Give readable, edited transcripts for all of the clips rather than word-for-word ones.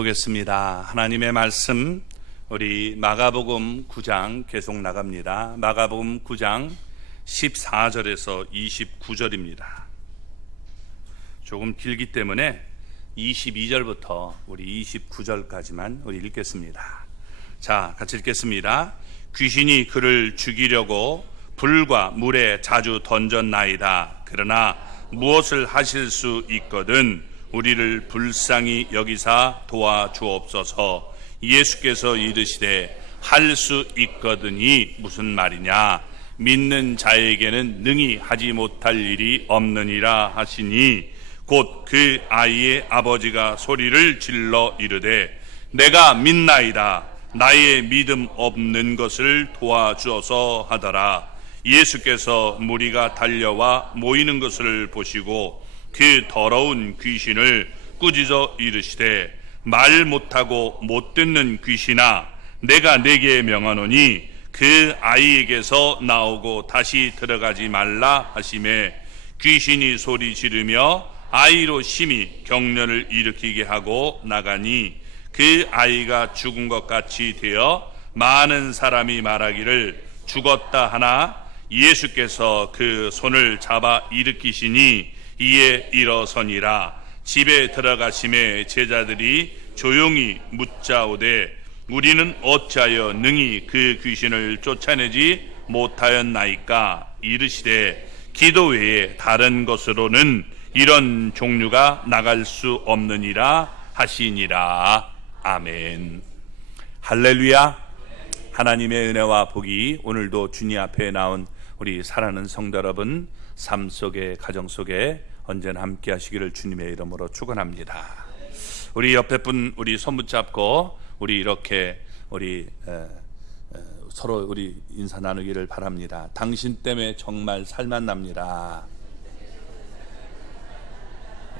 보겠습니다. 하나님의 말씀 우리 마가복음 9장 계속 나갑니다. 마가복음 9장 14절에서 29절입니다. 조금 길기 때문에 22절부터 우리 29절까지만 우리 읽겠습니다. 자, 같이 읽겠습니다. 귀신이 그를 죽이려고 불과 물에 자주 던졌나이다. 그러나 무엇을 하실 수 있거든 우리를 불쌍히 여기사 도와주옵소서. 예수께서 이르시되 할 수 있거든이 무슨 말이냐, 믿는 자에게는 능히 하지 못할 일이 없느니라 하시니, 곧 그 아이의 아버지가 소리를 질러 이르되 내가 믿나이다. 나의 믿음 없는 것을 도와주어서 하더라. 예수께서 무리가 달려와 모이는 것을 보시고 그 더러운 귀신을 꾸짖어 이르시되 말 못하고 못 듣는 귀신아, 내가 네게 명하노니 그 아이에게서 나오고 다시 들어가지 말라 하시매, 귀신이 소리 지르며 아이로 심히 경련을 일으키게 하고 나가니 그 아이가 죽은 것 같이 되어 많은 사람이 말하기를 죽었다 하나, 예수께서 그 손을 잡아 일으키시니 이에 일어서니라. 집에 들어가심에 제자들이 조용히 묻자오되 우리는 어찌하여 능히 그 귀신을 쫓아내지 못하였나이까. 이르시되 기도 외에 다른 것으로는 이런 종류가 나갈 수 없느니라 하시니라. 아멘. 할렐루야. 하나님의 은혜와 복이 오늘도 주님 앞에 나온 우리 사랑하는 성도 여러분 삶 속에, 가정 속에 언제나 함께 하시기를 주님의 이름으로 축원합니다. 우리 옆에 분 우리 손 붙잡고 우리 이렇게 우리 서로 우리 인사 나누기를 바랍니다. 당신 때문에 정말 살만 납니다.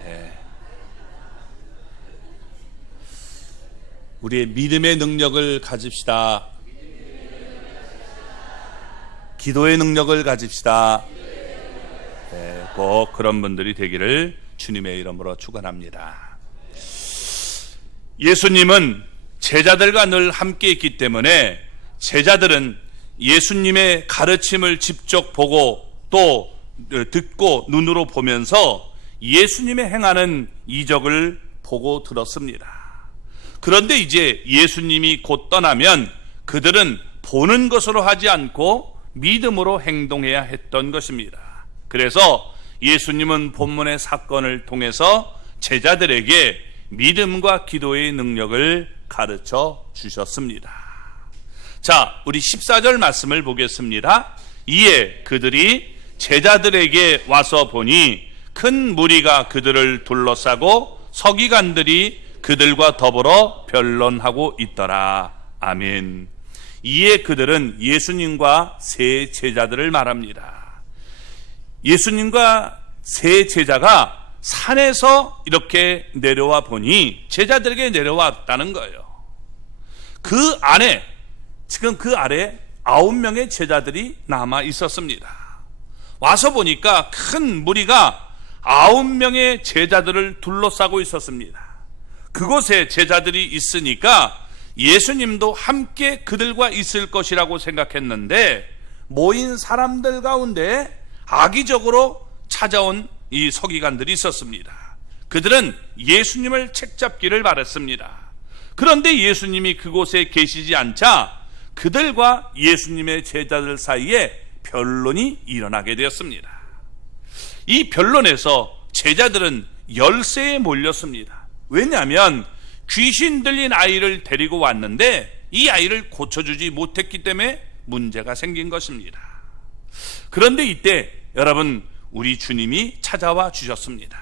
예. 우리의 믿음의 능력을 가집시다. 기도의 능력을 가집시다. 네, 꼭 그런 분들이 되기를 주님의 이름으로 축원합니다. 예수님은 제자들과 늘 함께 있기 때문에 제자들은 예수님의 가르침을 직접 보고 또 듣고 눈으로 보면서 예수님의 행하는 이적을 보고 들었습니다. 그런데 이제 예수님이 곧 떠나면 그들은 보는 것으로 하지 않고 믿음으로 행동해야 했던 것입니다. 그래서 예수님은 본문의 사건을 통해서 제자들에게 믿음과 기도의 능력을 가르쳐 주셨습니다. 자, 우리 14절 말씀을 보겠습니다. 이에 그들이 제자들에게 와서 보니 큰 무리가 그들을 둘러싸고 서기관들이 그들과 더불어 변론하고 있더라. 아멘. 이에 그들은 예수님과 세 제자들을 말합니다. 예수님과 세 제자가 산에서 이렇게 내려와 보니 제자들에게 내려왔다는 거예요. 그 안에, 지금 그 아래 9명의 제자들이 남아 있었습니다. 와서 보니까 큰 무리가 9명의 제자들을 둘러싸고 있었습니다. 그곳에 제자들이 있으니까 예수님도 함께 그들과 있을 것이라고 생각했는데 모인 사람들 가운데 악의적으로 찾아온 이 서기관들이 있었습니다. 그들은 예수님을 책잡기를 바랬습니다. 그런데 예수님이 그곳에 계시지 않자 그들과 예수님의 제자들 사이에 변론이 일어나게 되었습니다. 이 변론에서 제자들은 열세에 몰렸습니다. 왜냐하면 귀신 들린 아이를 데리고 왔는데 이 아이를 고쳐주지 못했기 때문에 문제가 생긴 것입니다. 그런데 이때 여러분, 우리 주님이 찾아와 주셨습니다.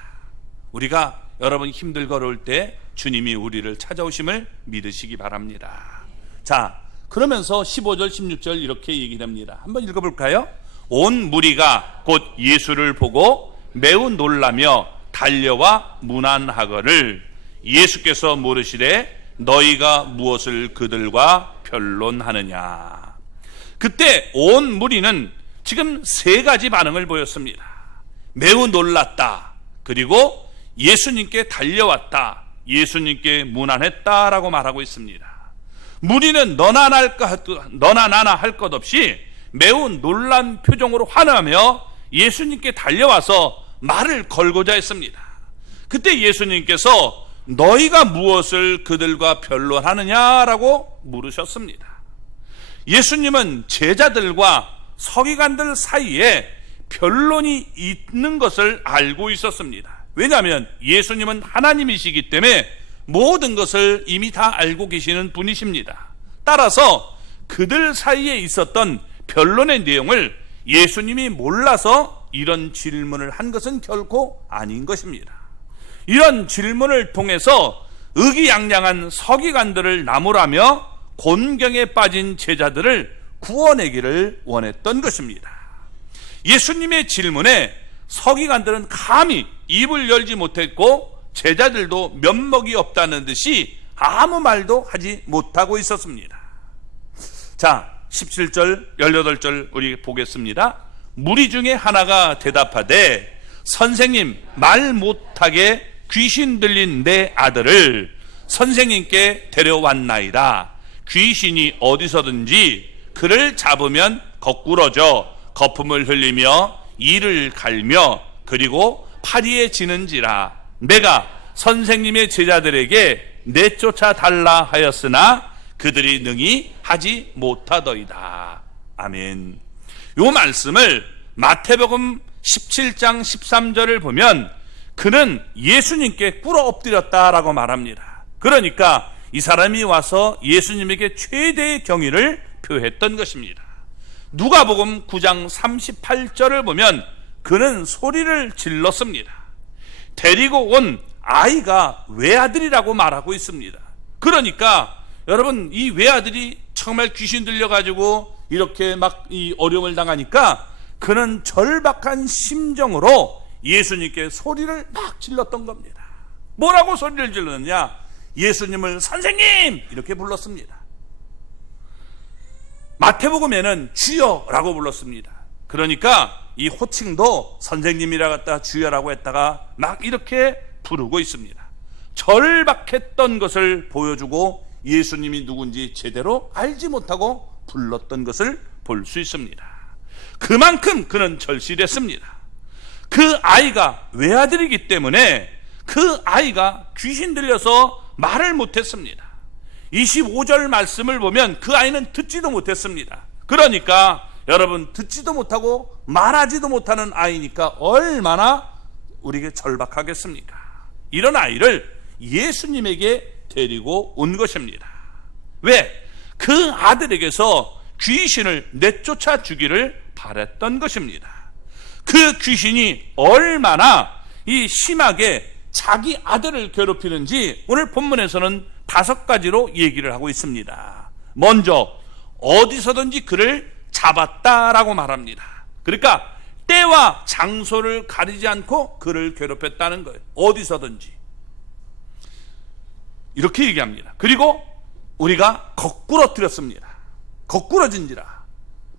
우리가 여러분 힘들고 어려울 때 주님이 우리를 찾아오심을 믿으시기 바랍니다. 자, 그러면서 15절 16절 이렇게 얘기합니다. 한번 읽어볼까요? 온 무리가 곧 예수를 보고 매우 놀라며 달려와 문안하거늘 예수께서 물으시되 너희가 무엇을 그들과 변론하느냐. 그때 온 무리는 지금 세 가지 반응을 보였습니다. 매우 놀랐다. 그리고 예수님께 달려왔다. 예수님께 문안했다라고 말하고 있습니다. 무리는 너나 나나 할 것 없이 매우 놀란 표정으로 환호하며 예수님께 달려와서 말을 걸고자 했습니다. 그때 예수님께서 너희가 무엇을 그들과 변론하느냐라고 물으셨습니다. 예수님은 제자들과 서기관들 사이에 변론이 있는 것을 알고 있었습니다. 왜냐하면 예수님은 하나님이시기 때문에 모든 것을 이미 다 알고 계시는 분이십니다. 따라서 그들 사이에 있었던 변론의 내용을 예수님이 몰라서 이런 질문을 한 것은 결코 아닌 것입니다. 이런 질문을 통해서 의기양양한 서기관들을 나무라며 곤경에 빠진 제자들을 구원하기를 원했던 것입니다. 예수님의 질문에 서기관들은 감히 입을 열지 못했고 제자들도 면목이 없다는 듯이 아무 말도 하지 못하고 있었습니다. 자, 17절, 18절 우리 보겠습니다. 무리 중에 하나가 대답하되 선생님, 말 못하게 귀신 들린 내 아들을 선생님께 데려왔나이다. 귀신이 어디서든지 그를 잡으면 거꾸러져 거품을 흘리며 이를 갈며 그리고 파리에 지는지라. 내가 선생님의 제자들에게 내쫓아 달라 하였으나 그들이 능히 하지 못하더이다. 아멘. 요 말씀을 마태복음 17장 13절을 보면 그는 예수님께 꿇어 엎드렸다라고 말합니다. 그러니까 이 사람이 와서 예수님에게 최대의 경의를 표했던 것입니다. 누가복음 9장 38절을 보면 그는 소리를 질렀습니다. 데리고 온 아이가 외아들이라고 말하고 있습니다. 그러니까 여러분, 이 외아들이 정말 귀신 들려가지고 이렇게 막 이 어려움을 당하니까 그는 절박한 심정으로 예수님께 소리를 막 질렀던 겁니다. 뭐라고 소리를 질렀느냐? 예수님을 선생님! 이렇게 불렀습니다. 마태복음에는 주여라고 불렀습니다. 그러니까 이 호칭도 선생님이라 갖다가 주여라고 했다가 막 이렇게 부르고 있습니다. 절박했던 것을 보여주고 예수님이 누군지 제대로 알지 못하고 불렀던 것을 볼 수 있습니다. 그만큼 그는 절실했습니다. 그 아이가 외아들이기 때문에 그 아이가 귀신 들려서 말을 못했습니다. 25절 말씀을 보면 그 아이는 듣지도 못했습니다. 그러니까 여러분, 듣지도 못하고 말하지도 못하는 아이니까 얼마나 우리에게 절박하겠습니까? 이런 아이를 예수님에게 데리고 온 것입니다. 왜? 그 아들에게서 귀신을 내쫓아 주기를 바랬던 것입니다. 그 귀신이 얼마나 이 심하게 자기 아들을 괴롭히는지 오늘 본문에서는 5가지로 얘기를 하고 있습니다. 먼저 어디서든지 그를 잡았다라고 말합니다. 그러니까 때와 장소를 가리지 않고 그를 괴롭혔다는 거예요. 어디서든지 이렇게 얘기합니다. 그리고 우리가 거꾸러뜨렸습니다. 거꾸러진지라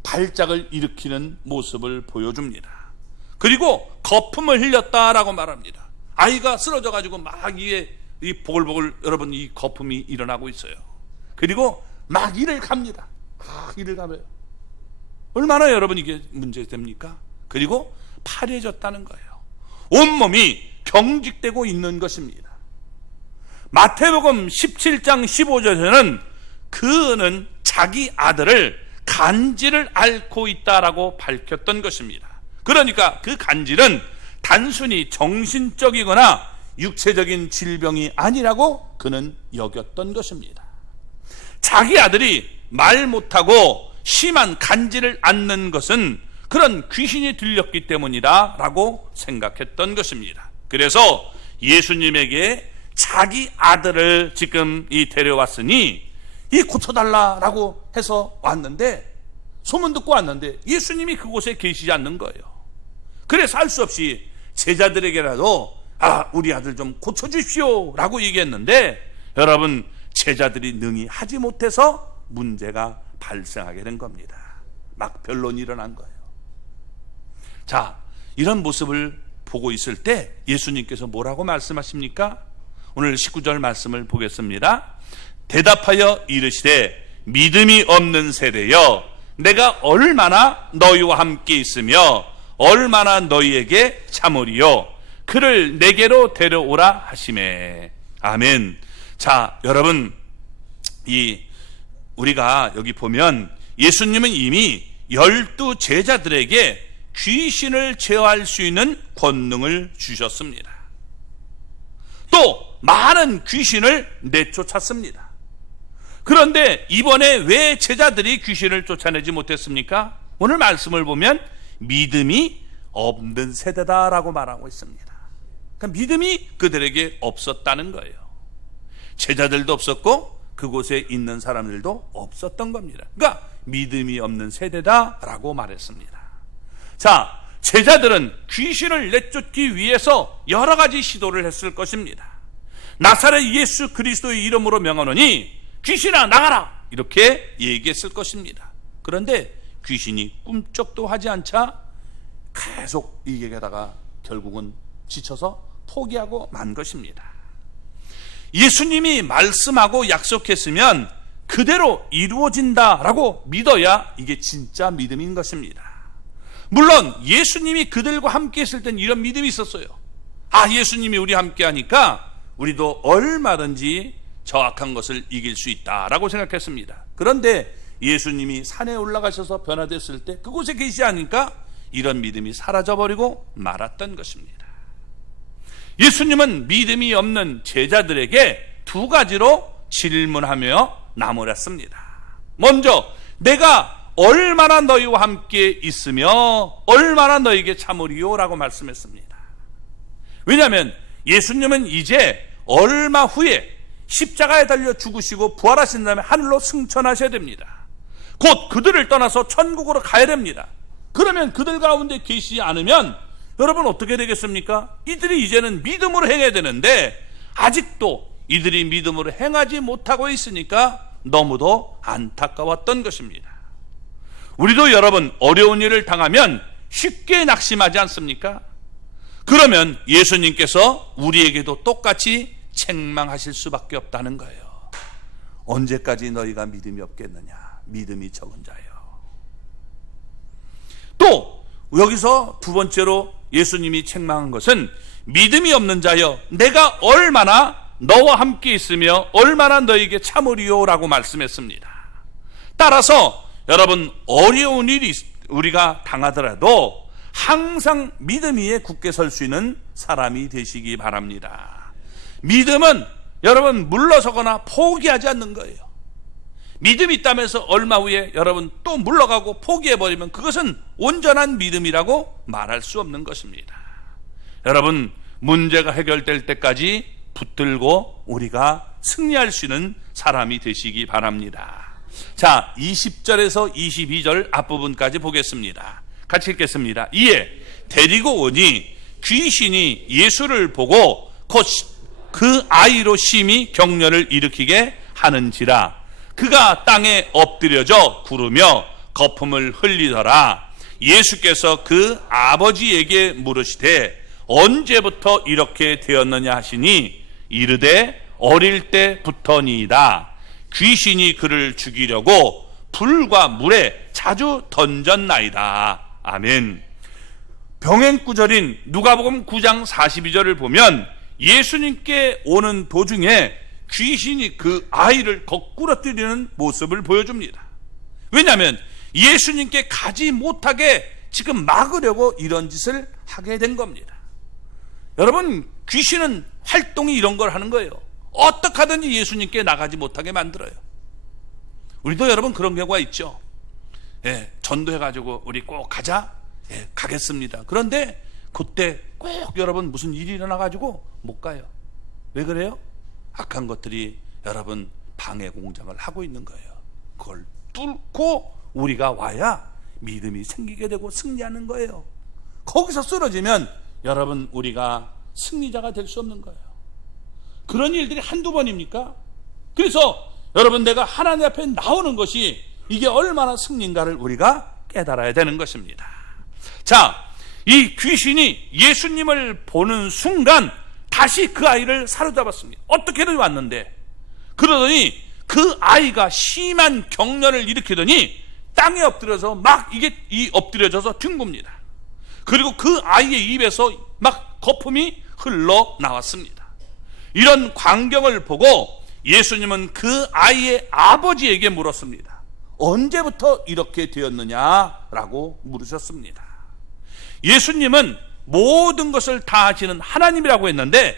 발작을 일으키는 모습을 보여줍니다. 그리고 거품을 흘렸다라고 말합니다. 아이가 쓰러져 가지고 막 위에 이 보글보글 여러분 이 거품이 일어나고 있어요. 그리고 막 이를 갑니다. 이를 가요. 얼마나 여러분 이게 문제됩니까? 그리고 파래졌다는 거예요. 온몸이 경직되고 있는 것입니다. 마태복음 17장 15절에는 그는 자기 아들을 간질을 앓고 있다라고 밝혔던 것입니다. 그러니까 그 간질은 단순히 정신적이거나 육체적인 질병이 아니라고 그는 여겼던 것입니다. 자기 아들이 말 못하고 심한 간질을 앓는 것은 그런 귀신이 들렸기 때문이다 라고 생각했던 것입니다. 그래서 예수님에게 자기 아들을 지금 데려왔으니 이 고쳐달라라고 해서 왔는데, 소문 듣고 왔는데 예수님이 그곳에 계시지 않는 거예요. 그래서 할 수 없이 제자들에게라도 우리 아들 좀 고쳐주십시오 라고 얘기했는데, 여러분, 제자들이 능히 하지 못해서 문제가 발생하게 된 겁니다. 막 변론이 일어난 거예요. 자, 이런 모습을 보고 있을 때 예수님께서 뭐라고 말씀하십니까? 오늘 19절 말씀을 보겠습니다. 대답하여 이르시되 믿음이 없는 세대여 내가 얼마나 너희와 함께 있으며 얼마나 너희에게 참으리요 그를 내게로 데려오라 하시매. 아멘. 자, 여러분, 우리가 여기 보면 예수님은 이미 12 제자들에게 귀신을 제어할 수 있는 권능을 주셨습니다. 또 많은 귀신을 내쫓았습니다. 그런데 이번에 왜 제자들이 귀신을 쫓아내지 못했습니까? 오늘 말씀을 보면 믿음이 없는 세대다라고 말하고 있습니다. 그러니까 믿음이 그들에게 없었다는 거예요. 제자들도 없었고 그곳에 있는 사람들도 없었던 겁니다. 그러니까 믿음이 없는 세대다라고 말했습니다. 자, 제자들은 귀신을 내쫓기 위해서 여러 가지 시도를 했을 것입니다. 나사렛 예수 그리스도의 이름으로 명하노니 귀신아 나가라 이렇게 얘기했을 것입니다. 그런데 귀신이 꿈쩍도 하지 않자 계속 이 얘기하다가 결국은 지쳐서 포기하고 만 것입니다. 예수님이 말씀하고 약속했으면 그대로 이루어진다라고 믿어야 이게 진짜 믿음인 것입니다. 물론 예수님이 그들과 함께 있을 땐 이런 믿음이 있었어요. 예수님이 우리 함께 하니까 우리도 얼마든지 저 악한 것을 이길 수 있다라고 생각했습니다. 그런데 예수님이 산에 올라가셔서 변화됐을 때 그곳에 계시지 않으니까 이런 믿음이 사라져버리고 말았던 것입니다. 예수님은 믿음이 없는 제자들에게 두 가지로 질문하며 나무랐습니다. 먼저 내가 얼마나 너희와 함께 있으며 얼마나 너희에게 참으리요 라고 말씀했습니다. 왜냐하면 예수님은 이제 얼마 후에 십자가에 달려 죽으시고 부활하신 다음에 하늘로 승천하셔야 됩니다. 곧 그들을 떠나서 천국으로 가야 됩니다. 그러면 그들 가운데 계시지 않으면 여러분 어떻게 되겠습니까? 이들이 이제는 믿음으로 행해야 되는데 아직도 이들이 믿음으로 행하지 못하고 있으니까 너무도 안타까웠던 것입니다. 우리도 여러분 어려운 일을 당하면 쉽게 낙심하지 않습니까? 그러면 예수님께서 우리에게도 똑같이 책망하실 수밖에 없다는 거예요. 언제까지 너희가 믿음이 없겠느냐? 믿음이 적은 자요. 또 여기서 두 번째로 예수님이 책망한 것은 믿음이 없는 자여 내가 얼마나 너와 함께 있으며 얼마나 너에게 참으리요 라고 말씀했습니다. 따라서 여러분 어려운 일이 우리가 당하더라도 항상 믿음 위에 굳게 설 수 있는 사람이 되시기 바랍니다. 믿음은 여러분 물러서거나 포기하지 않는 거예요. 믿음이 있다면서 얼마 후에 여러분 또 물러가고 포기해버리면 그것은 온전한 믿음이라고 말할 수 없는 것입니다. 여러분 문제가 해결될 때까지 붙들고 우리가 승리할 수 있는 사람이 되시기 바랍니다. 자, 20절에서 22절 앞부분까지 보겠습니다. 같이 읽겠습니다. 이에 데리고 오니 귀신이 예수를 보고 곧 그 아이로 심히 격려를 일으키게 하는지라 그가 땅에 엎드려져 구르며 거품을 흘리더라. 예수께서 그 아버지에게 물으시되 언제부터 이렇게 되었느냐 하시니 이르되 어릴 때부터니이다. 귀신이 그를 죽이려고 불과 물에 자주 던졌나이다. 아멘. 병행구절인 누가복음 9장 42절을 보면 예수님께 오는 도중에 귀신이 그 아이를 거꾸로 때리는 모습을 보여줍니다. 왜냐하면 예수님께 가지 못하게 지금 막으려고 이런 짓을 하게 된 겁니다. 여러분 귀신은 활동이 이런 걸 하는 거예요. 어떻게 하든지 예수님께 나가지 못하게 만들어요. 우리도 여러분 그런 경우가 있죠. 전도해가지고 우리 꼭 가자. 가겠습니다. 그런데 그때 꼭 여러분 무슨 일이 일어나가지고 못 가요. 왜 그래요? 악한 것들이 여러분 방해 공작을 하고 있는 거예요. 그걸 뚫고 우리가 와야 믿음이 생기게 되고 승리하는 거예요. 거기서 쓰러지면 여러분 우리가 승리자가 될 수 없는 거예요. 그런 일들이 한두 번입니까? 그래서 여러분 내가 하나님 앞에 나오는 것이 이게 얼마나 승리인가를 우리가 깨달아야 되는 것입니다. 자, 이 귀신이 예수님을 보는 순간 다시 그 아이를 사로잡았습니다. 어떻게든 왔는데, 그러더니 그 아이가 심한 경련을 일으키더니 땅에 엎드려서 막 엎드려져서 뒹굽니다. 그리고 그 아이의 입에서 막 거품이 흘러나왔습니다. 이런 광경을 보고 예수님은 그 아이의 아버지에게 물었습니다. 언제부터 이렇게 되었느냐라고 물으셨습니다. 예수님은 모든 것을 다 아시는 하나님이라고 했는데,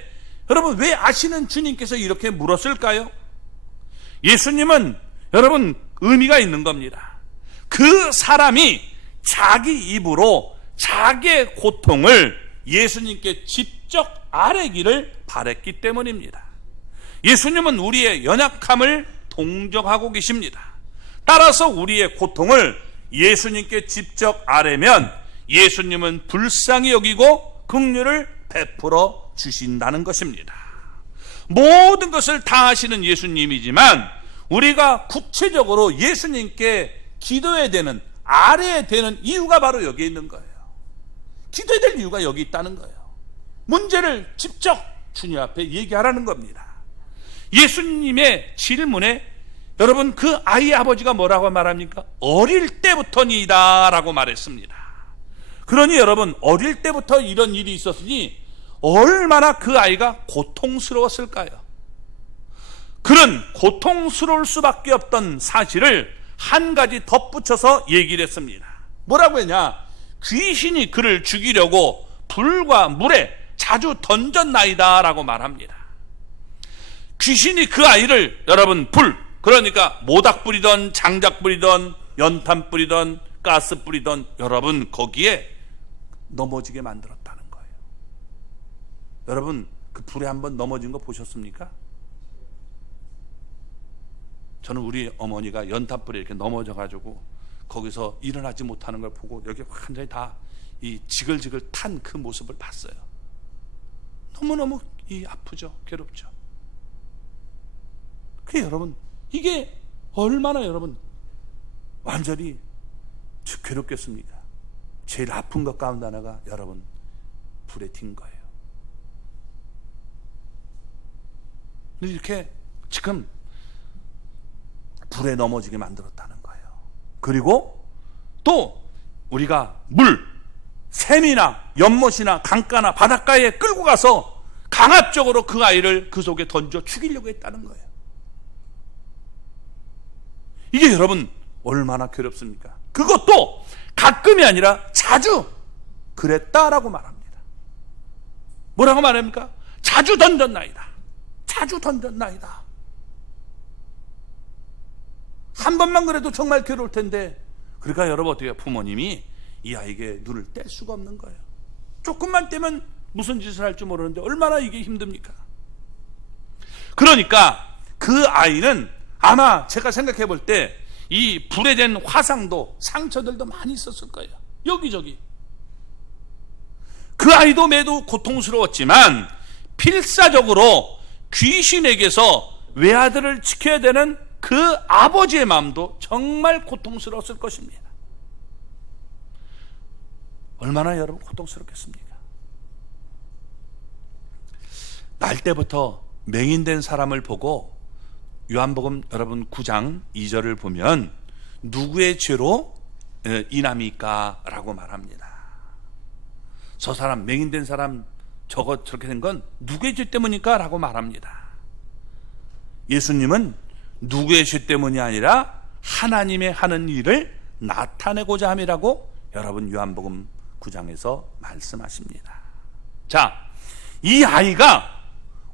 여러분 왜 아시는 주님께서 이렇게 물었을까요? 예수님은 여러분 의미가 있는 겁니다. 그 사람이 자기 입으로 자기의 고통을 예수님께 직접 아뢰기를 바랬기 때문입니다. 예수님은 우리의 연약함을 동정하고 계십니다. 따라서 우리의 고통을 예수님께 직접 아뢰면 예수님은 불쌍히 여기고 긍휼을 베풀어 주신다는 것입니다. 모든 것을 다 하시는 예수님이지만 우리가 구체적으로 예수님께 기도해야 되는, 아뢰야 되는 이유가 바로 여기에 있는 거예요. 기도해야 될 이유가 여기 있다는 거예요. 문제를 직접 주님 앞에 얘기하라는 겁니다. 예수님의 질문에 여러분 그 아이의 아버지가 뭐라고 말합니까? 어릴 때부터니다 라고 말했습니다. 그러니 여러분 어릴 때부터 이런 일이 있었으니 얼마나 그 아이가 고통스러웠을까요? 그런 고통스러울 수밖에 없던 사실을 한 가지 덧붙여서 얘기를 했습니다. 뭐라고 했냐? 귀신이 그를 죽이려고 불과 물에 자주 던졌나이다 라고 말합니다. 귀신이 그 아이를 여러분 그러니까 모닥 뿌리던 장작 뿌리던 연탄 뿌리던 가스 뿌리던 여러분 거기에 넘어지게 만들었다는 거예요. 여러분 그 불에 한번 넘어진 거 보셨습니까? 저는 우리 어머니가 연탄불에 이렇게 넘어져가지고 거기서 일어나지 못하는 걸 보고 여기 완전히 다 이 지글지글 탄 그 모습을 봤어요. 너무너무 아프죠, 괴롭죠. 그게 여러분 이게 얼마나 여러분 완전히 괴롭겠습니까? 제일 아픈 것 가운데 하나가 여러분 불에 튄 거예요. 근데 이렇게 지금 불에 넘어지게 만들었다는 거예요. 그리고 또 우리가 샘이나 연못이나 강가나 바닷가에 끌고 가서 강압적으로 그 아이를 그 속에 던져 죽이려고 했다는 거예요. 이게 여러분 얼마나 괴롭습니까? 그것도 가끔이 아니라 자주 그랬다라고 말합니다. 뭐라고 말합니까? 자주 던졌나이다. 자주 던졌나이다. 한 번만 그래도 정말 괴로울 텐데, 그러니까 여러분 어떻게 해요? 부모님이 이 아이에게 눈을 뗄 수가 없는 거예요. 조금만 떼면 무슨 짓을 할지 모르는데 얼마나 이게 힘듭니까? 그러니까 그 아이는 아마 제가 생각해 볼 때 이 불에 된 화상도 상처들도 많이 있었을 거예요. 여기저기. 그 아이도 매우 고통스러웠지만 필사적으로 귀신에게서 외아들을 지켜야 되는 그 아버지의 마음도 정말 고통스러웠을 것입니다. 얼마나 여러분 고통스럽겠습니까? 날 때부터 맹인된 사람을 보고 요한복음 여러분 9장 2절을 보면 누구의 죄로 인함이까? 라고 말합니다. 저 사람 맹인된 사람 저렇게 된 건 누구의 죄 때문일까? 라고 말합니다. 예수님은 누구의 죄 때문이 아니라 하나님의 하는 일을 나타내고자 함이라고 여러분 요한복음 9장에서 말씀하십니다. 자, 이 아이가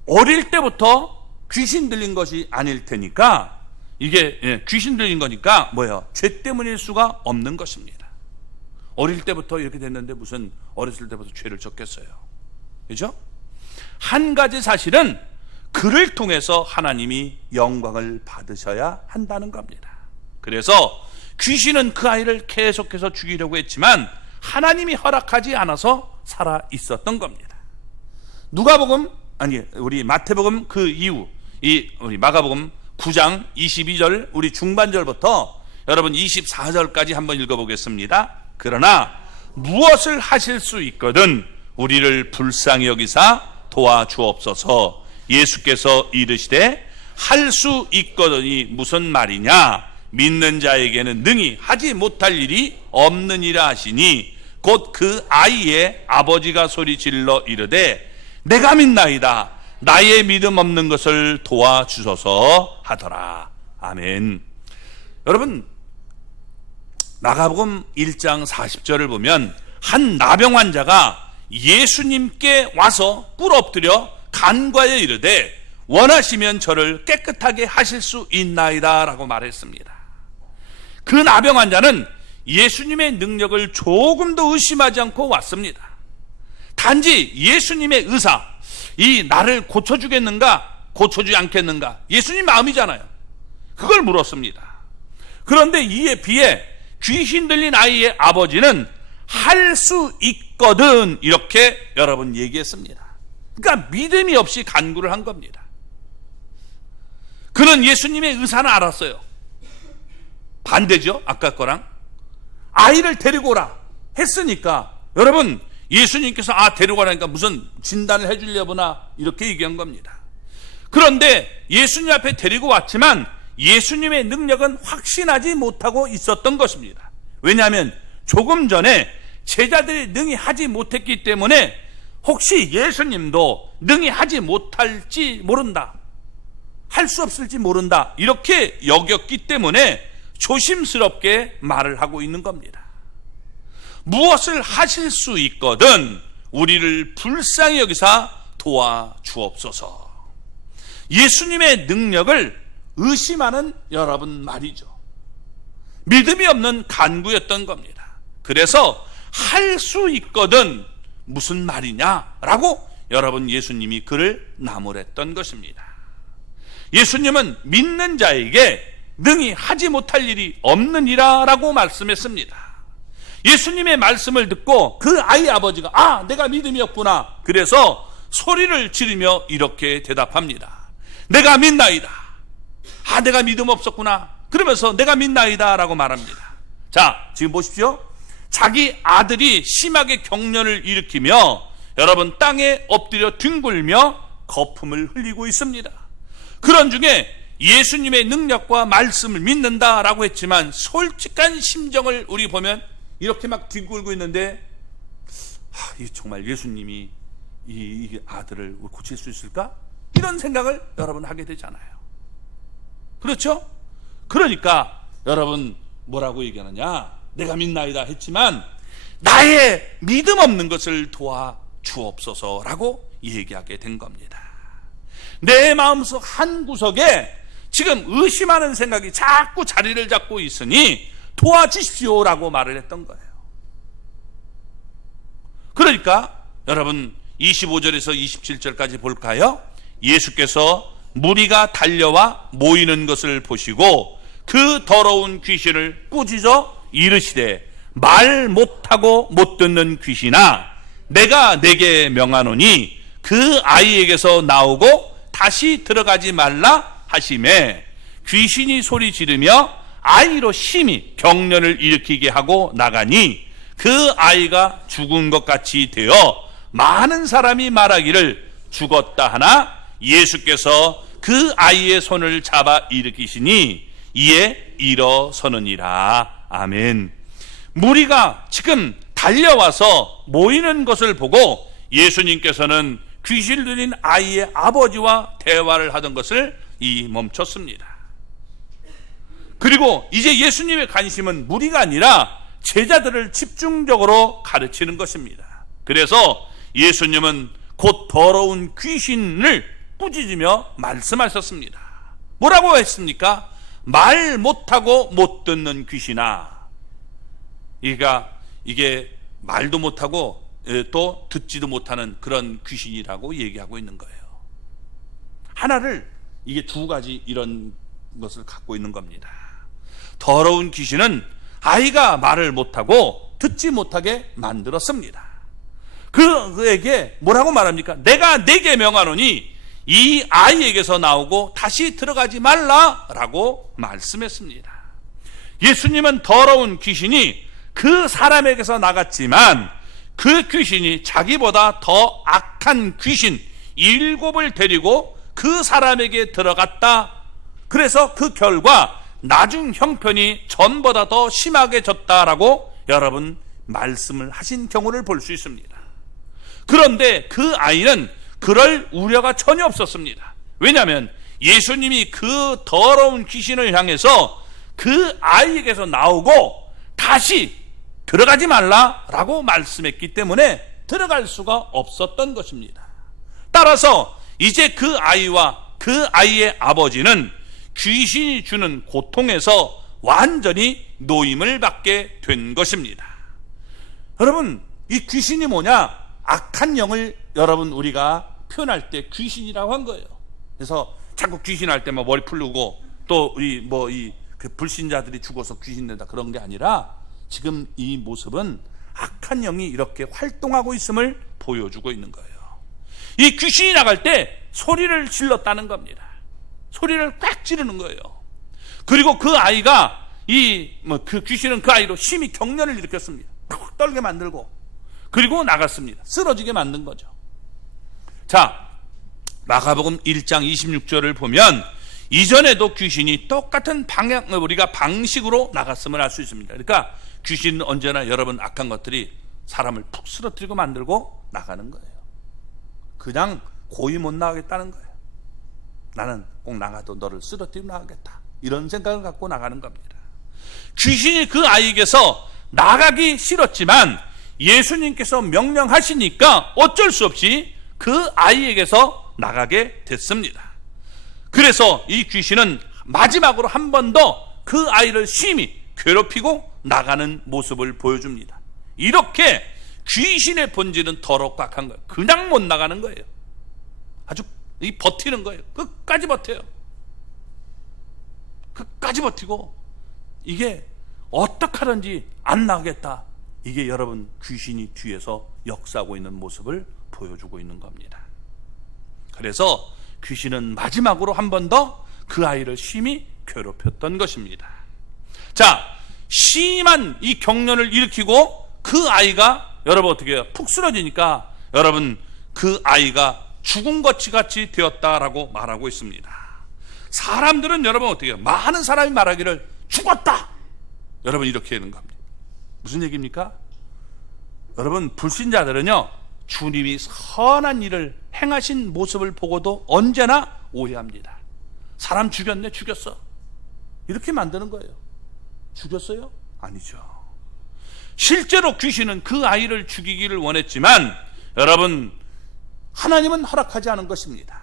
어릴 때부터 귀신 들린 것이 아닐 테니까 이게 귀신 들린 거니까 뭐예요? 죄 때문일 수가 없는 것입니다. 어릴 때부터 이렇게 됐는데 무슨 어렸을 때부터 죄를 졌겠어요? 그죠? 한 가지 사실은 그를 통해서 하나님이 영광을 받으셔야 한다는 겁니다. 그래서 귀신은 그 아이를 계속해서 죽이려고 했지만 하나님이 허락하지 않아서 살아 있었던 겁니다. 우리 마태복음 그 이후 우리 마가복음 9장 22절 우리 중반절부터 여러분 24절까지 한번 읽어보겠습니다. 그러나 무엇을 하실 수 있거든 우리를 불쌍히 여기사 도와주옵소서. 예수께서 이르시되 할 수 있거든이 무슨 말이냐? 믿는 자에게는 능히 하지 못할 일이 없느니라 하시니 곧 그 아이의 아버지가 소리질러 이르되 내가 믿나이다. 나의 믿음 없는 것을 도와주소서 하더라. 아멘. 여러분, 마가복음 1장 40절을 보면 한 나병 환자가 예수님께 와서 꿇어 엎드려 간과에 이르되 원하시면 저를 깨끗하게 하실 수 있나이다 라고 말했습니다. 그 나병 환자는 예수님의 능력을 조금도 의심하지 않고 왔습니다. 단지 예수님의 의사, 이 나를 고쳐주겠는가 고쳐주지 않겠는가, 예수님 마음이잖아요. 그걸 물었습니다. 그런데 이에 비해 귀신 들린 아이의 아버지는 할 수 있거든 이렇게 여러분 얘기했습니다. 그러니까 믿음이 없이 간구를 한 겁니다. 그는 예수님의 의사는 알았어요. 반대죠, 아까 거랑. 아이를 데리고 오라 했으니까 여러분, 예수님께서 데리고 오라니까 무슨 진단을 해주려구나 이렇게 얘기한 겁니다. 그런데 예수님 앞에 데리고 왔지만 예수님의 능력은 확신하지 못하고 있었던 것입니다. 왜냐하면 조금 전에 제자들이 능히 하지 못했기 때문에 혹시 예수님도 능히 하지 못할지 모른다, 할 수 없을지 모른다 이렇게 여겼기 때문에 조심스럽게 말을 하고 있는 겁니다. 무엇을 하실 수 있거든 우리를 불쌍히 여기사 도와주옵소서. 예수님의 능력을 의심하는 여러분 말이죠. 믿음이 없는 간구였던 겁니다. 그래서 할 수 있거든 무슨 말이냐라고 여러분 예수님이 그를 나무랬던 것입니다. 예수님은 믿는 자에게 능히 하지 못할 일이 없느니라 라고 말씀했습니다. 예수님의 말씀을 듣고 그 아이 아버지가 내가 믿음이 없구나, 그래서 소리를 지르며 이렇게 대답합니다. 내가 믿나이다. 내가 믿음 없었구나. 그러면서 내가 믿나이다 라고 말합니다. 자, 지금 보십시오. 자기 아들이 심하게 경련을 일으키며 여러분 땅에 엎드려 뒹굴며 거품을 흘리고 있습니다. 그런 중에 예수님의 능력과 말씀을 믿는다라고 했지만 솔직한 심정을 우리 보면 이렇게 막 뒹굴고 있는데 정말 예수님이 이 아들을 고칠 수 있을까? 이런 생각을 여러분 하게 되잖아요. 그렇죠? 그러니까 여러분 뭐라고 얘기하느냐? 내가 믿나이다 했지만 나의 믿음 없는 것을 도와주옵소서라고 얘기하게 된 겁니다. 내 마음속 한 구석에 지금 의심하는 생각이 자꾸 자리를 잡고 있으니 도와주십시오라고 말을 했던 거예요. 그러니까 여러분 25절에서 27절까지 볼까요? 예수께서 무리가 달려와 모이는 것을 보시고 그 더러운 귀신을 꾸짖어 이르시되 말 못하고 못 듣는 귀신아, 내가 내게 명하노니 그 아이에게서 나오고 다시 들어가지 말라 하시매 귀신이 소리 지르며 아이로 심히 경련을 일으키게 하고 나가니 그 아이가 죽은 것 같이 되어 많은 사람이 말하기를 죽었다 하나 예수께서 그 아이의 손을 잡아 일으키시니 이에 일어서느니라. 아멘. 무리가 지금 달려와서 모이는 것을 보고 예수님께서는 귀신 들린 아이의 아버지와 대화를 하던 것을 멈췄습니다. 그리고 이제 예수님의 관심은 무리가 아니라 제자들을 집중적으로 가르치는 것입니다. 그래서 예수님은 곧 더러운 귀신을 꾸짖으며 말씀하셨습니다. 뭐라고 했습니까? 말 못하고 못 듣는 귀신아. 이게 말도 못하고 또 듣지도 못하는 그런 귀신이라고 얘기하고 있는 거예요. 하나를 이게 두 가지 이런 것을 갖고 있는 겁니다. 더러운 귀신은 아이가 말을 못하고 듣지 못하게 만들었습니다. 그에게 뭐라고 말합니까? 내가 내게 명하노니 이 아이에게서 나오고 다시 들어가지 말라라고 말씀했습니다. 예수님은 더러운 귀신이 그 사람에게서 나갔지만 그 귀신이 자기보다 더 악한 귀신, 7을 데리고 그 사람에게 들어갔다. 그래서 그 결과 나중 형편이 전보다 더 심하게 졌다라고 여러분 말씀을 하신 경우를 볼 수 있습니다. 그런데 그 아이는 그럴 우려가 전혀 없었습니다. 왜냐하면 예수님이 그 더러운 귀신을 향해서 그 아이에게서 나오고 다시 들어가지 말라라고 말씀했기 때문에 들어갈 수가 없었던 것입니다. 따라서 이제 그 아이와 그 아이의 아버지는 귀신이 주는 고통에서 완전히 노임을 받게 된 것입니다. 여러분, 이 귀신이 뭐냐? 악한 영을 여러분 우리가 표현할 때 귀신이라고 한 거예요. 그래서 자꾸 귀신 할 때만 머리 풀르고 또 우리 그 불신자들이 죽어서 귀신 된다 그런 게 아니라 지금 이 모습은 악한 영이 이렇게 활동하고 있음을 보여주고 있는 거예요. 이 귀신이 나갈 때 소리를 질렀다는 겁니다. 소리를 꽉 지르는 거예요. 그리고 그 아이가 그 귀신은 그 아이로 심히 경련을 일으켰습니다. 푹 떨게 만들고 그리고 나갔습니다. 쓰러지게 만든 거죠. 자, 마가복음 1장 26절을 보면 이전에도 귀신이 똑같은 우리가 방식으로 나갔음을 알 수 있습니다. 그러니까 귀신은 언제나 여러분 악한 것들이 사람을 푹 쓰러뜨리고 만들고 나가는 거예요. 그냥 고이 못 나가겠다는 거예요. 나는 꼭 나가도 너를 쓰러뜨리고 나가겠다. 이런 생각을 갖고 나가는 겁니다. 귀신이 그 아이에게서 나가기 싫었지만 예수님께서 명령하시니까 어쩔 수 없이 그 아이에게서 나가게 됐습니다. 그래서 이 귀신은 마지막으로 한 번 더 그 아이를 심히 괴롭히고 나가는 모습을 보여줍니다. 이렇게 귀신의 본질은 더럽고 악한 거예요. 그냥 못 나가는 거예요. 아주 버티는 거예요. 끝까지 버텨요. 끝까지 버티고 이게 어떻게 하든지 안 나가겠다. 이게 여러분 귀신이 뒤에서 역사하고 있는 모습을 보여주고 있는 겁니다. 그래서 귀신은 마지막으로 한 번 더 그 아이를 심히 괴롭혔던 것입니다. 자, 심한 이 경련을 일으키고 그 아이가 여러분 어떻게 해요? 푹 쓰러지니까 여러분 그 아이가 죽은 것 같이 되었다라고 말하고 있습니다. 사람들은 여러분 어떻게 해요? 많은 사람이 말하기를 죽었다. 여러분 이렇게 하는 겁니다. 무슨 얘기입니까? 여러분 불신자들은요 주님이 선한 일을 행하신 모습을 보고도 언제나 오해합니다. 사람 죽였네, 죽였어. 이렇게 만드는 거예요. 죽였어요? 아니죠. 실제로 귀신은 그 아이를 죽이기를 원했지만 여러분 하나님은 허락하지 않은 것입니다.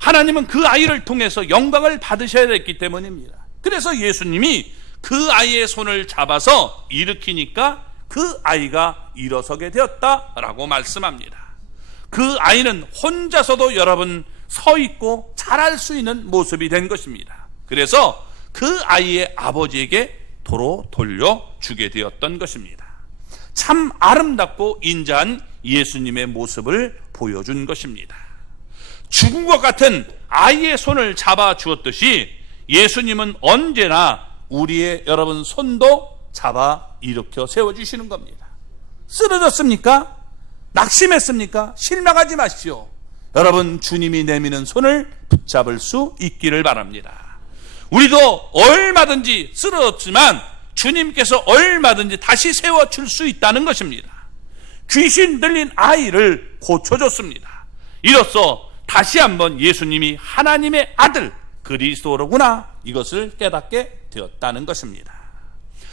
하나님은 그 아이를 통해서 영광을 받으셔야 했기 때문입니다. 그래서 예수님이 그 아이의 손을 잡아서 일으키니까 그 아이가 일어서게 되었다라고 말씀합니다. 그 아이는 혼자서도 여러분 서 있고 잘할 수 있는 모습이 된 것입니다. 그래서 그 아이의 아버지에게 도로 돌려주게 되었던 것입니다. 참 아름답고 인자한 예수님의 모습을 보여준 것입니다. 죽은 것 같은 아이의 손을 잡아 주었듯이 예수님은 언제나 우리의 여러분 손도 잡아 일으켜 세워주시는 겁니다. 쓰러졌습니까? 낙심했습니까? 실망하지 마십시오. 여러분 주님이 내미는 손을 붙잡을 수 있기를 바랍니다. 우리도 얼마든지 쓰러졌지만 주님께서 얼마든지 다시 세워줄 수 있다는 것입니다. 귀신 들린 아이를 고쳐줬습니다. 이로써 다시 한번 예수님이 하나님의 아들 그리스도로구나 이것을 깨닫게 되었다는 것입니다.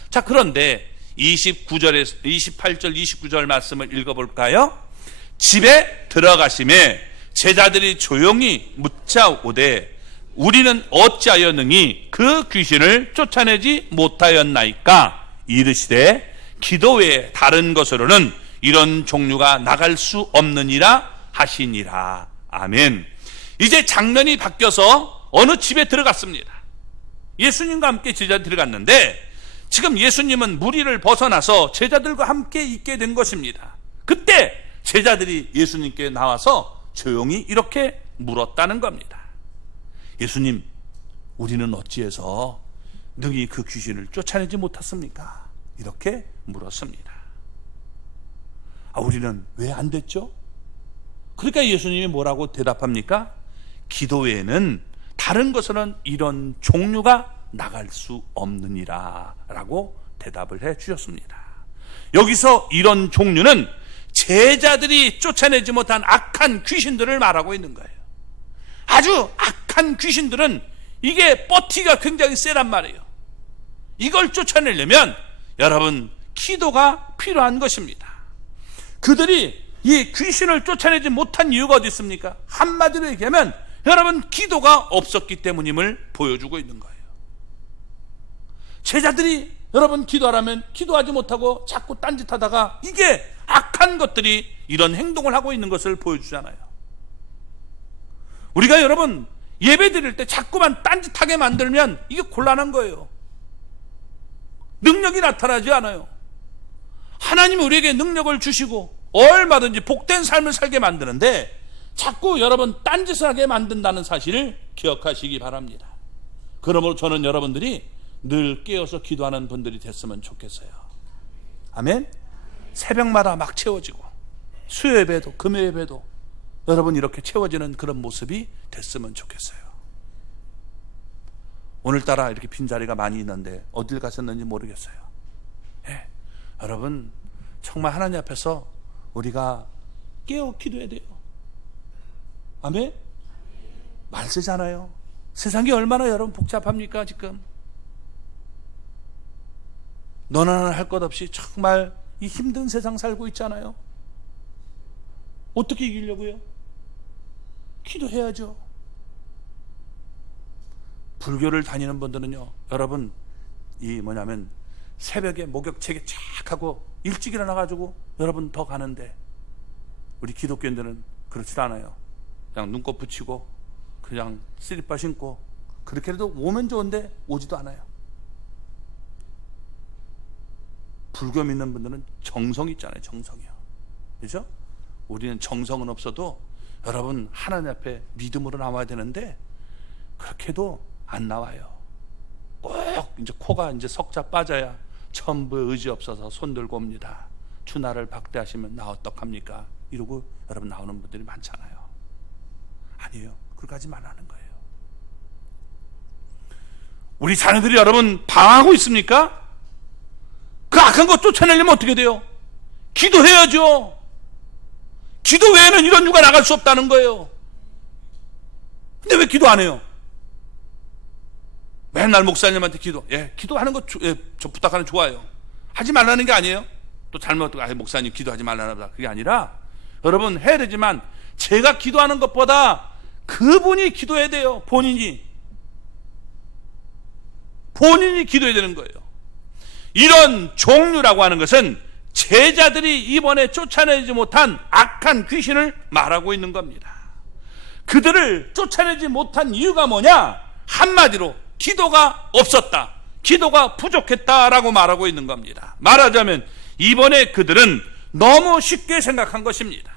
자, 그런데 28절 29절 말씀을 읽어볼까요? 집에 들어가심에 제자들이 조용히 묻자오되 우리는 어찌하여 능히 그 귀신을 쫓아내지 못하였나이까? 이르시되 기도 외에 다른 것으로는 이런 종류가 나갈 수 없느니라 하시니라. 아멘. 이제 장면이 바뀌어서 어느 집에 들어갔습니다. 예수님과 함께 제자들이 들어갔는데 지금 예수님은 무리를 벗어나서 제자들과 함께 있게 된 것입니다. 그때 제자들이 예수님께 나와서 조용히 이렇게 물었다는 겁니다. 예수님, 우리는 어찌해서 능히 그 귀신을 쫓아내지 못했습니까? 이렇게 물었습니다. 우리는 왜 안 됐죠? 그러니까 예수님이 뭐라고 대답합니까? 기도 외에는 다른 것은 이런 종류가 나갈 수 없느니라 라고 대답을 해 주셨습니다. 여기서 이런 종류는 제자들이 쫓아내지 못한 악한 귀신들을 말하고 있는 거예요. 아주 악한 귀신들은 이게 버티기가 굉장히 세란 말이에요. 이걸 쫓아내려면 여러분 기도가 필요한 것입니다. 그들이 이 귀신을 쫓아내지 못한 이유가 어디 있습니까? 한마디로 얘기하면 여러분 기도가 없었기 때문임을 보여주고 있는 거예요. 제자들이 여러분 기도하라면 기도하지 못하고 자꾸 딴짓하다가 이게 악한 것들이 이런 행동을 하고 있는 것을 보여주잖아요. 우리가 여러분 예배 드릴 때 자꾸만 딴짓하게 만들면 이게 곤란한 거예요. 능력이 나타나지 않아요. 하나님이 우리에게 능력을 주시고 얼마든지 복된 삶을 살게 만드는데 자꾸 여러분 딴짓을 하게 만든다는 사실을 기억하시기 바랍니다. 그러므로 저는 여러분들이 늘 깨어서 기도하는 분들이 됐으면 좋겠어요. 아멘. 새벽마다 막 채워지고 수요 예배도 금요 예배도 여러분 이렇게 채워지는 그런 모습이 됐으면 좋겠어요. 오늘따라 이렇게 빈자리가 많이 있는데 어딜 가셨는지 모르겠어요. 예, 여러분 정말 하나님 앞에서 우리가 깨어 기도해야 돼요. 아멘. 말 쓰잖아요. 세상이 얼마나 여러분 복잡합니까 지금. 너나 할 것 없이 정말 이 힘든 세상 살고 있잖아요. 어떻게 이기려고요? 기도해야죠. 불교를 다니는 분들은요, 여러분 이 뭐냐면 새벽에 목욕체계 쫙 하고 일찍 일어나가지고 여러분 더 가는데 우리 기독교인들은 그렇지 않아요. 그냥 눈곱 붙이고 그냥 슬리퍼 신고 그렇게 해도 오면 좋은데 오지도 않아요. 불교 믿는 분들은 정성 있잖아요. 정성이요. 그렇죠? 우리는 정성은 없어도 여러분 하나님 앞에 믿음으로 나와야 되는데 그렇게 해도 안 나와요. 꼭 이제 코가 이제 석자 빠져야 천부의 의지 없어서 손 들고 옵니다. 주 나를 박대하시면 나 어떡합니까? 이러고 여러분 나오는 분들이 많잖아요. 아니에요. 그렇게 하지 말라는 거예요. 우리 자녀들이 여러분 방황하고 있습니까? 그 악한 거 쫓아내려면 어떻게 돼요? 기도해야죠. 기도 외에는 이런 유가 나갈 수 없다는 거예요. 근데 왜 기도 안 해요? 맨날 목사님한테 기도하는 거 저 부탁하는 거 좋아요. 하지 말라는 게 아니에요. 또 잘못 목사님 기도하지 말라나 보다. 그게 아니라 여러분 해야 되지만 제가 기도하는 것보다 그분이 기도해야 돼요. 본인이 기도해야 되는 거예요. 이런 종류라고 하는 것은 제자들이 이번에 쫓아내지 못한 악한 귀신을 말하고 있는 겁니다. 그들을 쫓아내지 못한 이유가 뭐냐? 한마디로 기도가 없었다, 기도가 부족했다라고 말하고 있는 겁니다. 말하자면 이번에 그들은 너무 쉽게 생각한 것입니다.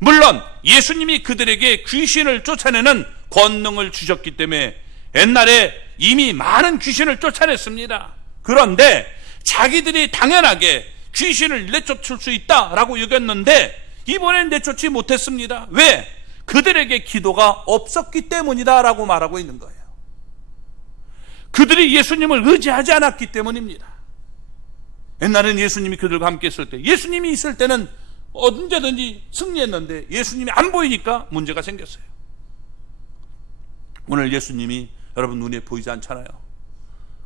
물론 예수님이 그들에게 귀신을 쫓아내는 권능을 주셨기 때문에 옛날에 이미 많은 귀신을 쫓아냈습니다. 그런데 자기들이 당연하게 귀신을 내쫓을 수 있다라고 여겼는데 이번엔 내쫓지 못했습니다. 왜? 그들에게 기도가 없었기 때문이다라고 말하고 있는 거예요. 그들이 예수님을 의지하지 않았기 때문입니다. 옛날에는 예수님이 그들과 함께 있을 때, 예수님이 있을 때는 언제든지 승리했는데 예수님이 안 보이니까 문제가 생겼어요. 오늘 예수님이 여러분 눈에 보이지 않잖아요.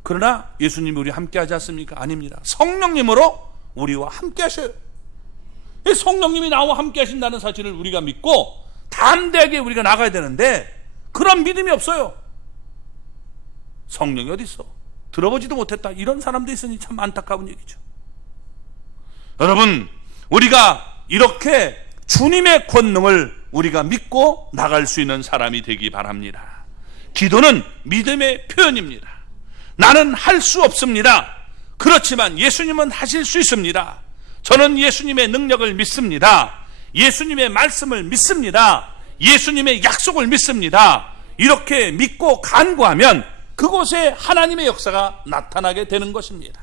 그러나 예수님이 우리 함께 하지 않습니까? 아닙니다. 성령님으로 우리와 함께 하셔요. 성령님이 나와 함께 하신다는 사실을 우리가 믿고 담대하게 우리가 나가야 되는데 그런 믿음이 없어요. 성령이 어디 있어? 들어보지도 못했다. 이런 사람도 있으니 참 안타까운 얘기죠. 여러분, 우리가 이렇게 주님의 권능을 우리가 믿고 나갈 수 있는 사람이 되기 바랍니다. 기도는 믿음의 표현입니다. 나는 할 수 없습니다. 그렇지만 예수님은 하실 수 있습니다. 저는 예수님의 능력을 믿습니다. 예수님의 말씀을 믿습니다. 예수님의 약속을 믿습니다. 이렇게 믿고 간구하면 그곳에 하나님의 역사가 나타나게 되는 것입니다.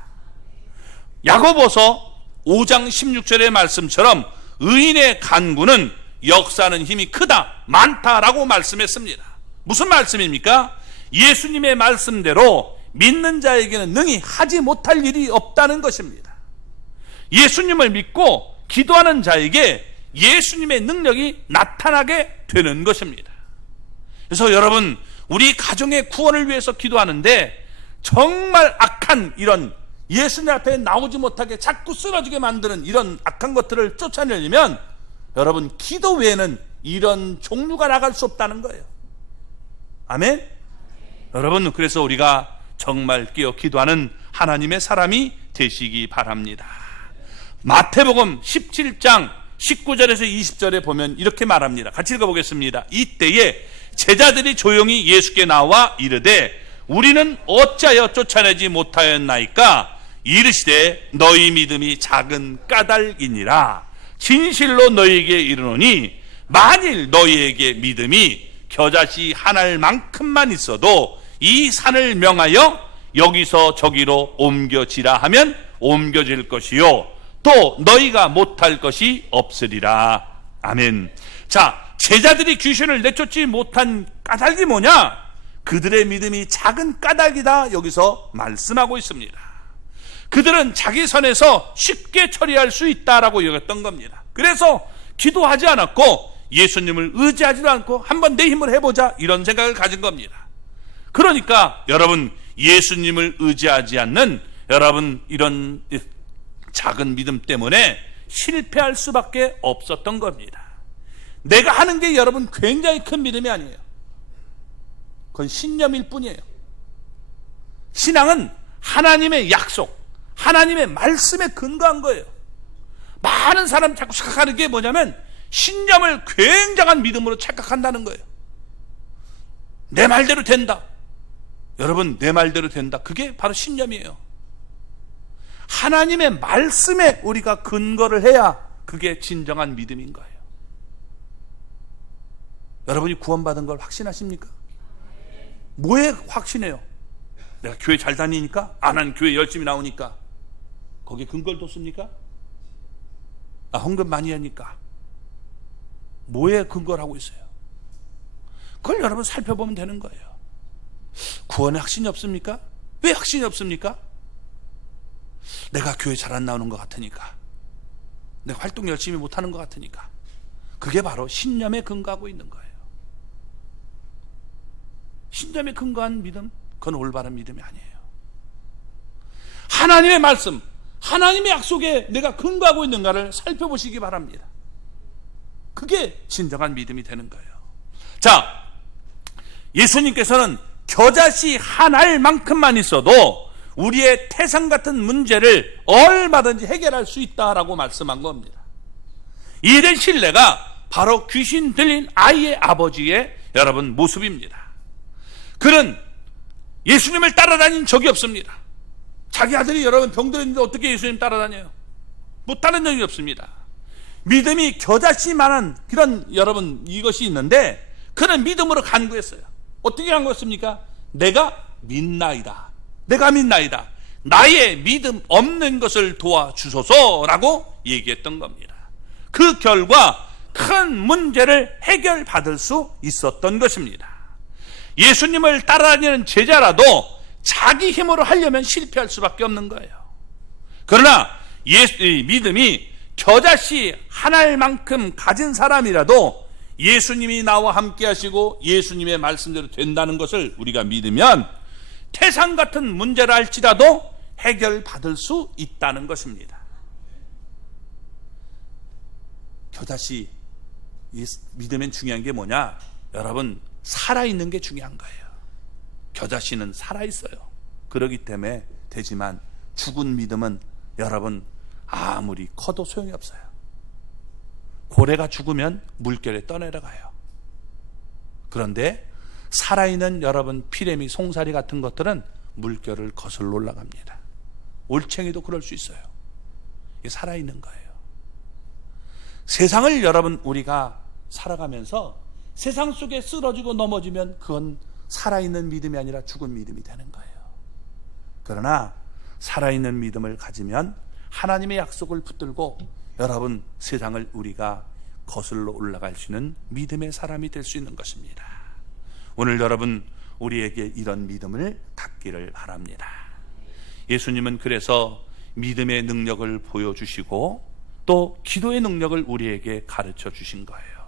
야고보서 5장 16절의 말씀처럼 의인의 간구는 역사하는 힘이 크다, 많다라고 말씀했습니다. 무슨 말씀입니까? 예수님의 말씀대로 믿는 자에게는 능히 하지 못할 일이 없다는 것입니다. 예수님을 믿고 기도하는 자에게 예수님의 능력이 나타나게 되는 것입니다. 그래서 여러분, 우리 가정의 구원을 위해서 기도하는데 정말 악한 이런 예수님 앞에 나오지 못하게 자꾸 쓰러지게 만드는 이런 악한 것들을 쫓아내려면 여러분, 기도 외에는 이런 종류가 나갈 수 없다는 거예요. 아멘? 여러분, 그래서 우리가 정말 끼어 기도하는 하나님의 사람이 되시기 바랍니다. 마태복음 17장 19절에서 20절에 보면 이렇게 말합니다. 같이 읽어보겠습니다. 이때에 제자들이 조용히 예수께 나와 이르되 우리는 어찌하여 쫓아내지 못하였나이까? 이르시되 너희 믿음이 작은 까닭이니라. 진실로 너희에게 이르노니 만일 너희에게 믿음이 겨자씨 한 알만큼만 있어도 이 산을 명하여 여기서 저기로 옮겨지라 하면 옮겨질 것이요 또 너희가 못할 것이 없으리라. 아멘. 자, 제자들이 귀신을 내쫓지 못한 까닭이 뭐냐? 그들의 믿음이 작은 까닭이다, 여기서 말씀하고 있습니다. 그들은 자기 선에서 쉽게 처리할 수 있다라고 여겼던 겁니다. 그래서 기도하지 않았고 예수님을 의지하지도 않고 한번 내 힘을 해보자, 이런 생각을 가진 겁니다. 그러니까 여러분, 예수님을 의지하지 않는 여러분 이런 작은 믿음 때문에 실패할 수밖에 없었던 겁니다. 내가 하는 게 여러분 굉장히 큰 믿음이 아니에요. 그건 신념일 뿐이에요. 신앙은 하나님의 약속, 하나님의 말씀에 근거한 거예요. 많은 사람이 자꾸 착각하는 게 뭐냐면 신념을 굉장한 믿음으로 착각한다는 거예요. 내 말대로 된다. 여러분, 내 말대로 된다, 그게 바로 신념이에요. 하나님의 말씀에 우리가 근거를 해야 그게 진정한 믿음인 거예요. 여러분이 구원받은 걸 확신하십니까? 뭐에 확신해요? 내가 교회 잘 다니니까? 난 교회 열심히 나오니까? 거기에 근거를 뒀습니까? 헌금 많이 하니까? 뭐에 근거를 하고 있어요? 그걸 여러분 살펴보면 되는 거예요. 구원에 확신이 없습니까? 왜 확신이 없습니까? 내가 교회 잘 안 나오는 것 같으니까, 내가 활동 열심히 못하는 것 같으니까. 그게 바로 신념에 근거하고 있는 거예요. 신념에 근거한 믿음, 그건 올바른 믿음이 아니에요. 하나님의 말씀, 하나님의 약속에 내가 근거하고 있는가를 살펴보시기 바랍니다. 그게 진정한 믿음이 되는 거예요. 자, 예수님께서는 겨자씨 한 알만큼만 있어도 우리의 태산 같은 문제를 얼마든지 해결할 수 있다라고 말씀한 겁니다. 이런 신뢰가 바로 귀신 들린 아이의 아버지의 여러분 모습입니다. 그는 예수님을 따라다닌 적이 없습니다. 자기 아들이 여러분 병들었는데 어떻게 예수님 따라다녀요? 못 따른 적이 없습니다. 믿음이 겨자씨만한 그런 여러분 이것이 있는데 그는 믿음으로 간구했어요. 어떻게 간구했습니까? 내가 믿나이다. 내가 믿나이다. 나의 믿음 없는 것을 도와주소서라고 얘기했던 겁니다. 그 결과 큰 문제를 해결받을 수 있었던 것입니다. 예수님을 따라다니는 제자라도 자기 힘으로 하려면 실패할 수밖에 없는 거예요. 그러나 믿음이 겨자씨 한 알만큼 가진 사람이라도 예수님이 나와 함께 하시고 예수님의 말씀대로 된다는 것을 우리가 믿으면 태산 같은 문제를 할지라도 해결받을 수 있다는 것입니다. 겨자씨 믿으면 중요한 게 뭐냐? 여러분, 살아있는 게 중요한 거예요. 겨자씨는 살아있어요. 그렇기 때문에 되지만 죽은 믿음은 여러분 아무리 커도 소용이 없어요. 고래가 죽으면 물결에 떠내려가요. 그런데 살아있는 여러분 피레미, 송사리 같은 것들은 물결을 거슬러 올라갑니다. 올챙이도 그럴 수 있어요. 이게 살아있는 거예요. 세상을 여러분 우리가 살아가면서 세상 속에 쓰러지고 넘어지면 그건 살아있는 믿음이 아니라 죽은 믿음이 되는 거예요. 그러나 살아있는 믿음을 가지면 하나님의 약속을 붙들고 여러분 세상을 우리가 거슬러 올라갈 수 있는 믿음의 사람이 될 수 있는 것입니다. 오늘 여러분, 우리에게 이런 믿음을 갖기를 바랍니다. 예수님은 그래서 믿음의 능력을 보여주시고 또 기도의 능력을 우리에게 가르쳐 주신 거예요.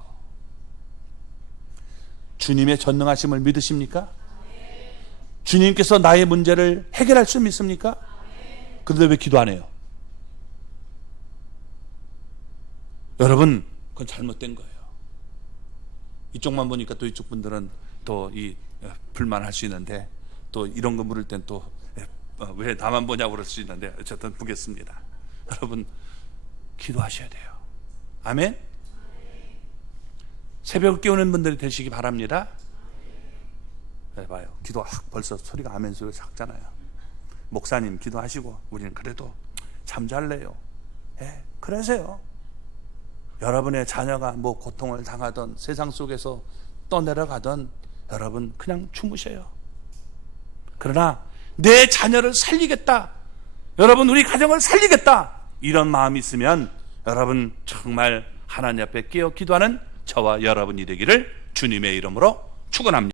주님의 전능하심을 믿으십니까? 주님께서 나의 문제를 해결할 수 믿습니까? 그런데 왜 기도 안 해요? 여러분, 그건 잘못된 거예요. 이쪽만 보니까 또 이쪽 분들은 또 이 불만할 수 있는데, 또 이런 거 물을 땐 또 왜 나만 보냐고 그럴 수 있는데, 어쨌든 보겠습니다. 여러분, 기도하셔야 돼요. 아멘? 새벽 깨우는 분들이 되시기 바랍니다. 봐요. 기도 벌써 소리가 아멘 소리가 작잖아요. 목사님 기도하시고 우리는 그래도 잠 잘래요. 그러세요. 여러분의 자녀가 뭐 고통을 당하던 세상 속에서 떠내려가던 여러분 그냥 주무셔요. 그러나 내 자녀를 살리겠다, 여러분 우리 가정을 살리겠다, 이런 마음이 있으면 여러분 정말 하나님 앞에 깨어 기도하는 저와 여러분이 되기를 주님의 이름으로 축원합니다.